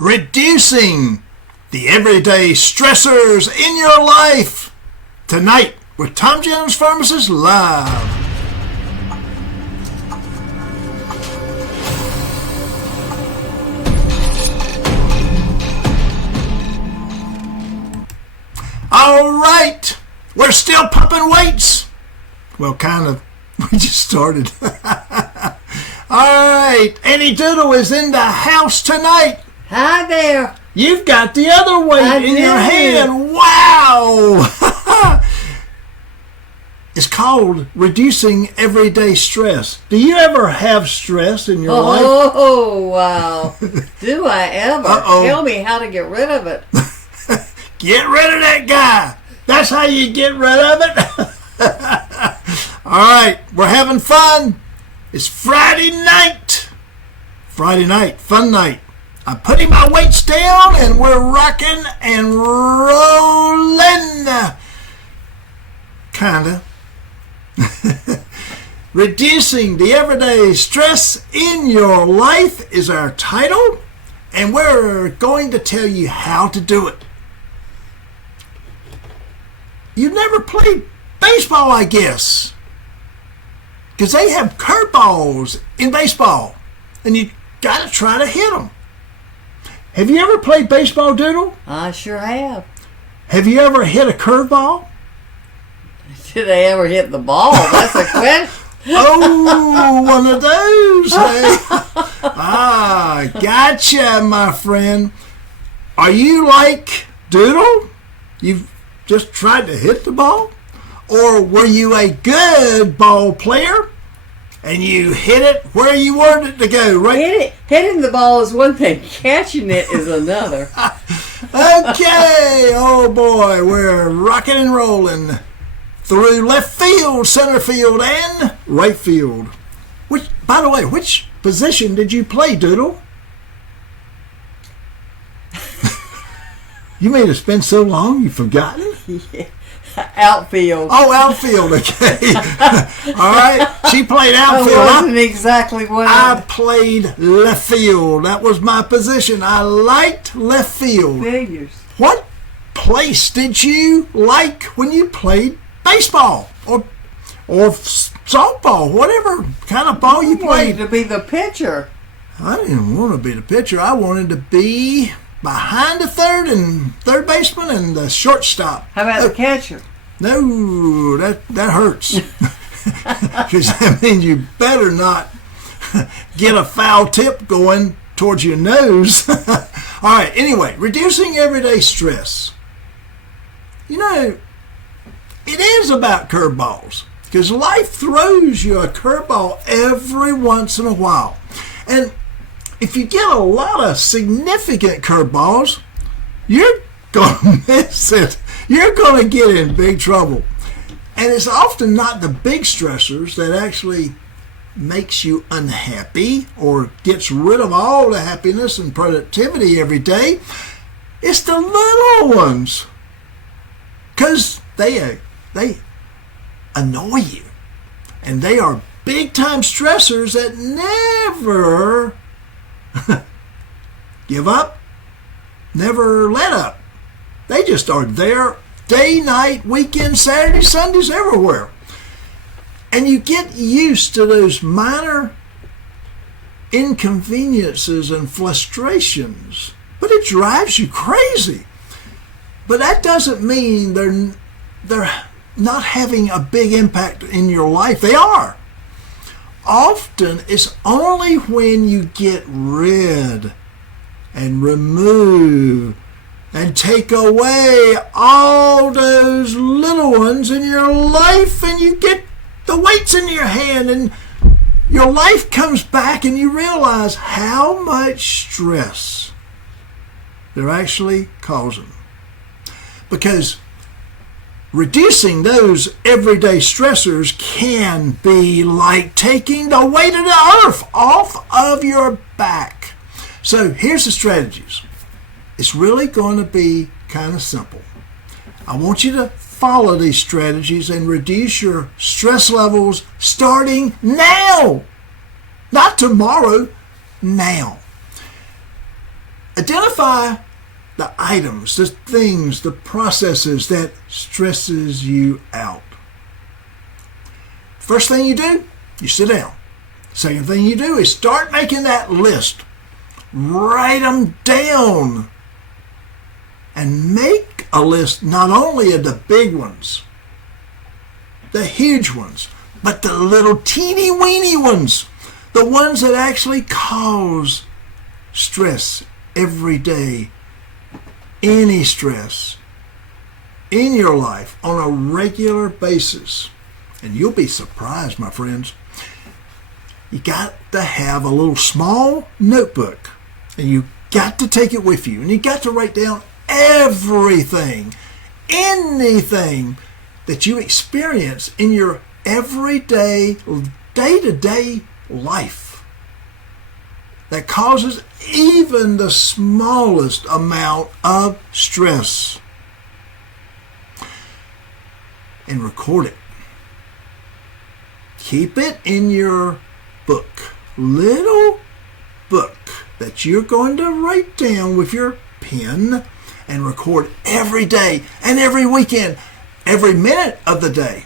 reducing the everyday stressors in your life tonight with Tom Jones Pharmacist Live. All right, we're still pumping weights. Well, kind of. We just started. All right, Annie Doodle is in the house tonight. Hi there. You've got the other weight in your hand. Wow. It's called reducing everyday stress. Do you ever have stress in your life? Oh, wow. Do I ever? Uh-oh. Tell me how to get rid of it. Get rid of that guy. That's how you get rid of it. All right, we're having fun. It's Friday night. Friday night, fun night. I'm putting my weights down and we're rocking and rolling. Kinda. Reducing the everyday stress in your life is our title, and we're going to tell you how to do it. You've never played baseball, I guess, because they have curveballs in baseball, and you got to try to hit them. Have you ever played baseball, Doodle? I sure have. Have you ever hit a curveball? Did I ever hit the ball? That's a question. Oh, one of those, hey? Gotcha, my friend. Are you like Doodle? You've just tried to hit the ball? Or were you a good ball player and you hit it where you wanted it to go, right? Hitting the ball is one thing. Catching it is another. Okay, oh boy, we're rocking and rolling through left field, center field, and right field. Which, by the way, which position did you play, Doodle? You made it spend so long, you've forgotten? Yeah. Outfield. Oh, outfield, okay. All right, she played outfield. That wasn't exactly what I played left field. That was my position. I liked left field. Figures. What place did you like when you played baseball or softball, whatever kind of ball you played? I wanted to be the pitcher. I didn't want to be the pitcher. I wanted to be behind the third baseman and the shortstop. How about the catcher? No, that hurts. Because that means you better not get a foul tip going towards your nose. All right, anyway, reducing everyday stress. You know, it is about curveballs, because life throws you a curveball every once in a while. And if you get a lot of significant curveballs, you're going to miss it. You're going to get in big trouble. And it's often not the big stressors that actually makes you unhappy or gets rid of all the happiness and productivity every day. It's the little ones, because they annoy you. And they are big-time stressors that never give up, never let up. They just are there day, night, weekend, Saturday, Sundays, everywhere. And you get used to those minor inconveniences and frustrations, but it drives you crazy. But that doesn't mean they're not having a big impact in your life. They are. Often it's only when you get rid and remove and take away all those little ones in your life, and you get the weights in your hand, and your life comes back, and you realize how much stress they're actually causing. Because reducing those everyday stressors can be like taking the weight of the earth off of your back. So here's the strategies. It's really going to be kind of simple. I want you to follow these strategies and reduce your stress levels starting now. Not tomorrow, now. Identify the items, the things, the processes that stresses you out. First thing you do, you sit down. Second thing you do is start making that list. Write them down. And make a list not only of the big ones, the huge ones, but the little teeny weeny ones. The ones that actually cause stress every day. Any stress in your life on a regular basis. And you'll be surprised, my friends. You got to have a little small notebook. And you got to take it with you. And you got to write down everything, anything that you experience in your everyday, day-to-day life that causes even the smallest amount of stress. And record it. Keep it in your book. Little book that you're going to write down with your pen and record every day and every weekend, every minute of the day.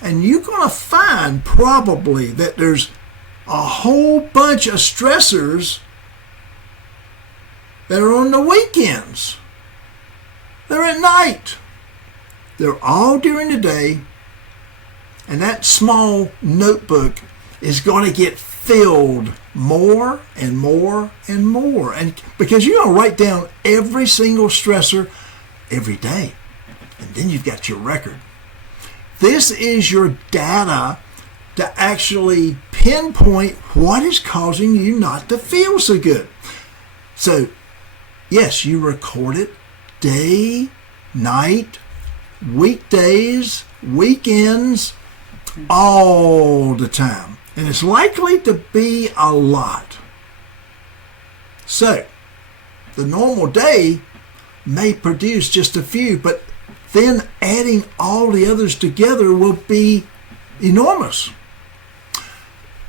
And you're going to find probably that there's a whole bunch of stressors that are on the weekends. They're at night. They're all during the day. And that small notebook is going to get filled more and more and more. And because you're going to write down every single stressor every day. And then you've got your record. This is your data to actually pinpoint what is causing you not to feel so good. So, yes, you record it day, night, weekdays, weekends, all the time. And it's likely to be a lot. So, the normal day may produce just a few, but then adding all the others together will be enormous.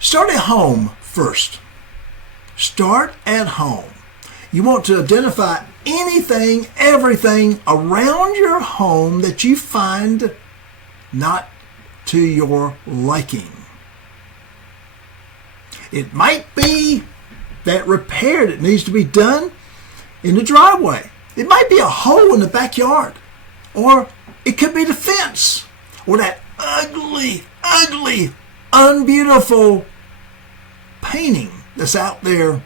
Start at home first. Start at home. You want to identify anything, everything around your home that you find not to your liking. It might be that repair that needs to be done in the driveway. It might be a hole in the backyard. Or it could be the fence. Or that ugly, unbeautiful painting that's out there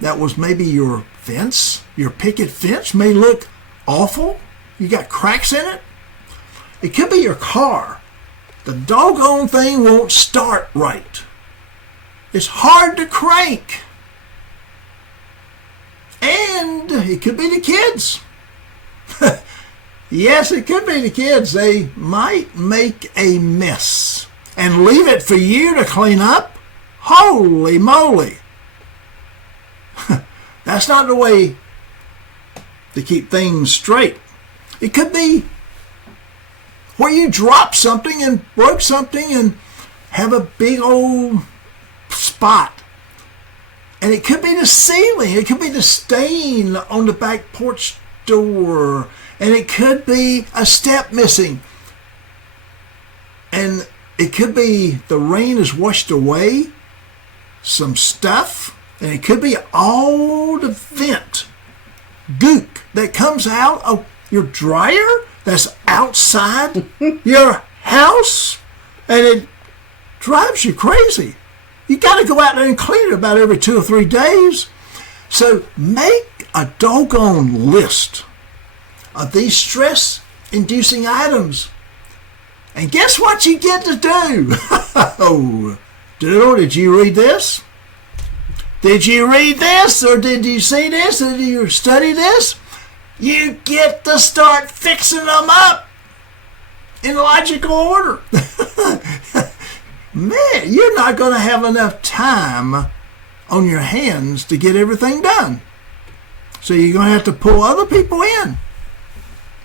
that was maybe your fence. Your picket fence may look awful. You got cracks in it. It could be your car. The doggone thing won't start right. It's hard to crank. And it could be the kids. Yes, it could be the kids. They might make a mess and leave it for you to clean up. Holy moly. That's not the way to keep things straight. It could be where you dropped something and broke something and have a big old spot. And it could be the ceiling. It could be the stain on the back porch door. And it could be a step missing. And it could be the rain has washed away some stuff. And it could be all the vent gook that comes out of your dryer that's outside your house. And it drives you crazy. You got to go out there and clean it about every 2 or 3 days. So make a doggone list of these stress-inducing items. And guess what you get to do? Oh, did you read this? Did you read this? Or did you see this? Or did you study this? You get to start fixing them up in logical order. Man, you're not going to have enough time on your hands to get everything done. So you're going to have to pull other people in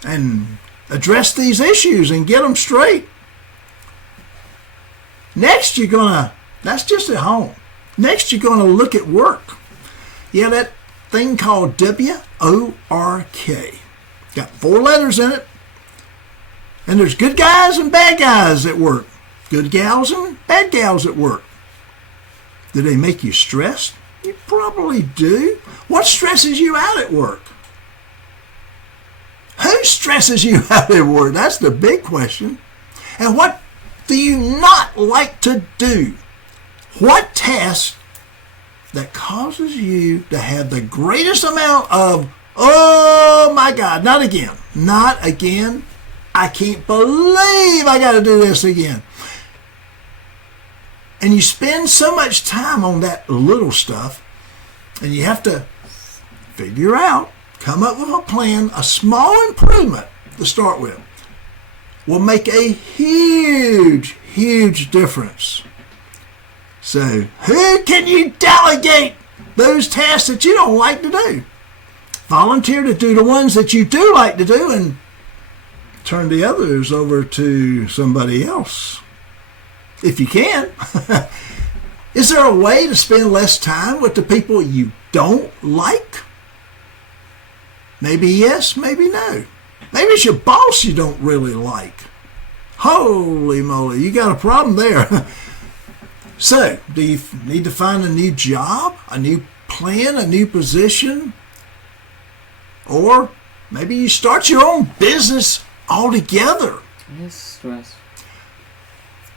and address these issues and get them straight. Next, that's just at home. Next, you're going to look at work. Yeah, that thing called WORK. Got 4 letters in it. And there's good guys and bad guys at work. Good gals and bad gals at work. Do they make you stressed? You probably do. What stresses you out at work? Who stresses you out at work? That's the big question. And what do you not like to do? What task that causes you to have the greatest amount of, oh my God, not again, not again. I can't believe I got to do this again. And you spend so much time on that little stuff, and you have to figure out, come up with a plan, a small improvement to start with will make a huge, huge difference. So who can you delegate those tasks that you don't like to do? Volunteer to do the ones that you do like to do and turn the others over to somebody else. If you can. Is there a way to spend less time with the people you don't like? Maybe yes, maybe no. Maybe it's your boss you don't really like. Holy moly, you got a problem there. So, do you need to find a new job, a new plan, a new position? Or maybe you start your own business altogether. It's stress.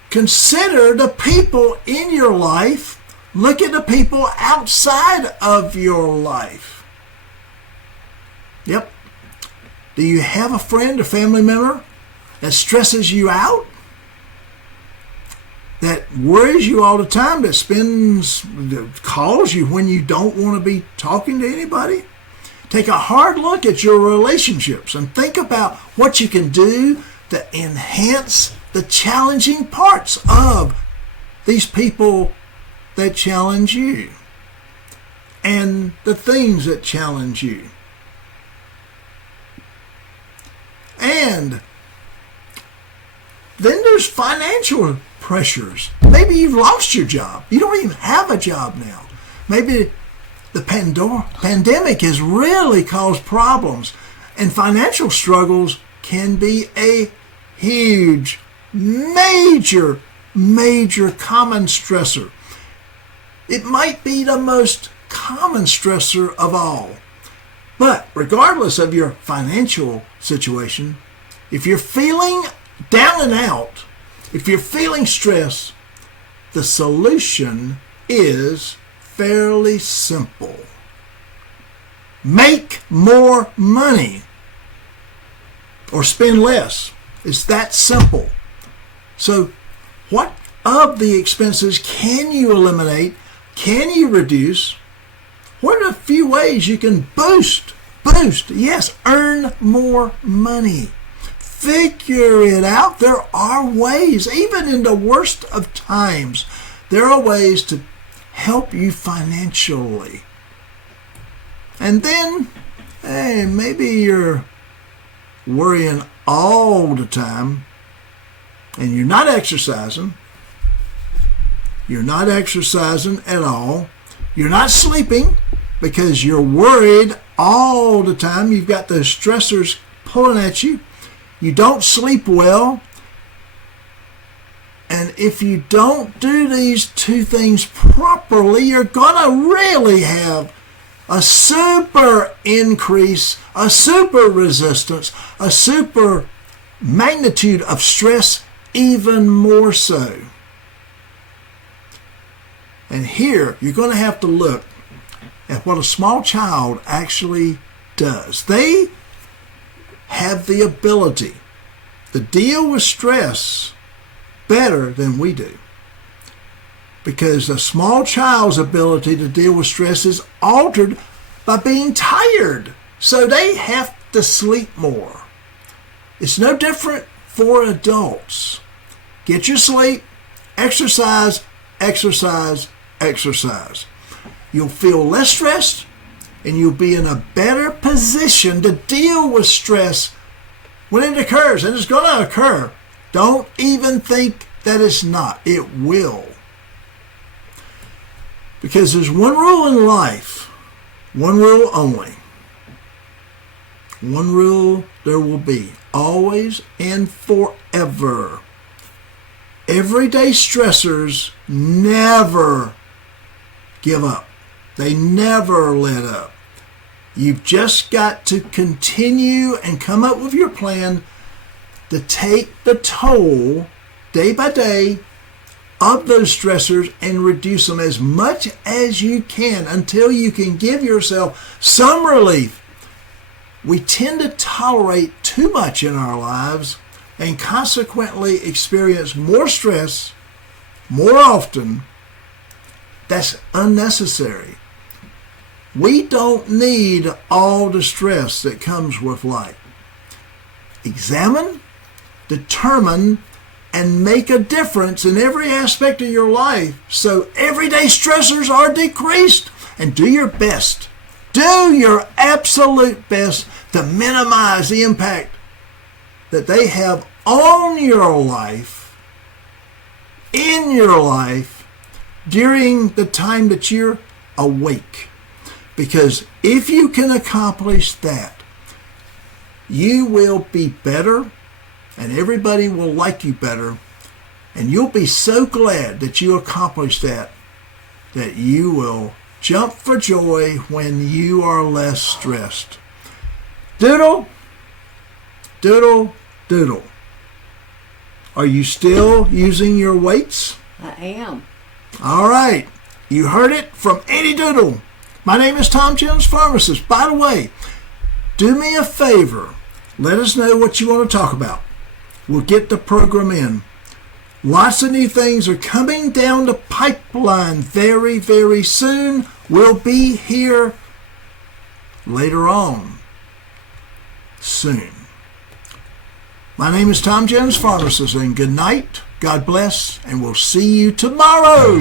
Consider the people in your life. Look at the people outside of your life. Yep. Do you have a friend or family member that stresses you out? That worries you all the time, that calls you when you don't want to be talking to anybody? Take a hard look at your relationships and think about what you can do to enhance the challenging parts of these people that challenge you and the things that challenge you. And then there's financial pressures. Maybe you've lost your job. You don't even have a job now. Maybe the pandemic has really caused problems, and financial struggles can be a huge, major common stressor. It might be the most common stressor of all. But regardless of your financial situation, if you're feeling down and out, if you're feeling stress, the solution is fairly simple. Make more money or spend less. It's that simple. So what of the expenses can you eliminate? Can you reduce? What are a few ways you can boost, yes, earn more money? Figure it out. There are ways, even in the worst of times, there are ways to help you financially. And then, hey, maybe you're worrying all the time and you're not exercising. You're not exercising at all. You're not sleeping because you're worried all the time. You've got those stressors pulling at you. You don't sleep well. And if you don't do these two things properly, you're going to really have a super increase, a super resistance, a super magnitude of stress, even more so. And here, you're going to have to look at what a small child actually does. They have the ability to deal with stress better than we do. Because a small child's ability to deal with stress is altered by being tired. So they have to sleep more. It's no different for adults. Get your sleep, exercise, exercise, exercise. You'll feel less stressed and you'll be in a better position to deal with stress when it occurs. And it's going to occur. Don't even think that it's not. It will. Because there's one rule in life. One rule only. One rule there will be, always and forever. Everyday stressors never give up. They never let up. You've just got to continue and come up with your plan to take the toll day by day of those stressors and reduce them as much as you can until you can give yourself some relief. We tend to tolerate too much in our lives and consequently experience more stress more often. That's unnecessary. We don't need all the stress that comes with life. Examine, determine, and make a difference in every aspect of your life so everyday stressors are decreased. And do your best. Do your absolute best to minimize the impact that they have on your life, in your life, during the time that you're awake. Because if you can accomplish that, you will be better and everybody will like you better. And you'll be so glad that you accomplished that you will jump for joy when you are less stressed. Doodle, doodle, doodle. Are you still using your weights? I am. All right. You heard it from Eddie Doodle. My name is Tom Jones, pharmacist. By the way, do me a favor. Let us know what you want to talk about. We'll get the program in. Lots of new things are coming down the pipeline very, very soon. We'll be here later on. Soon. My name is Tom Jones, pharmacist, and good night. God bless, and we'll see you tomorrow.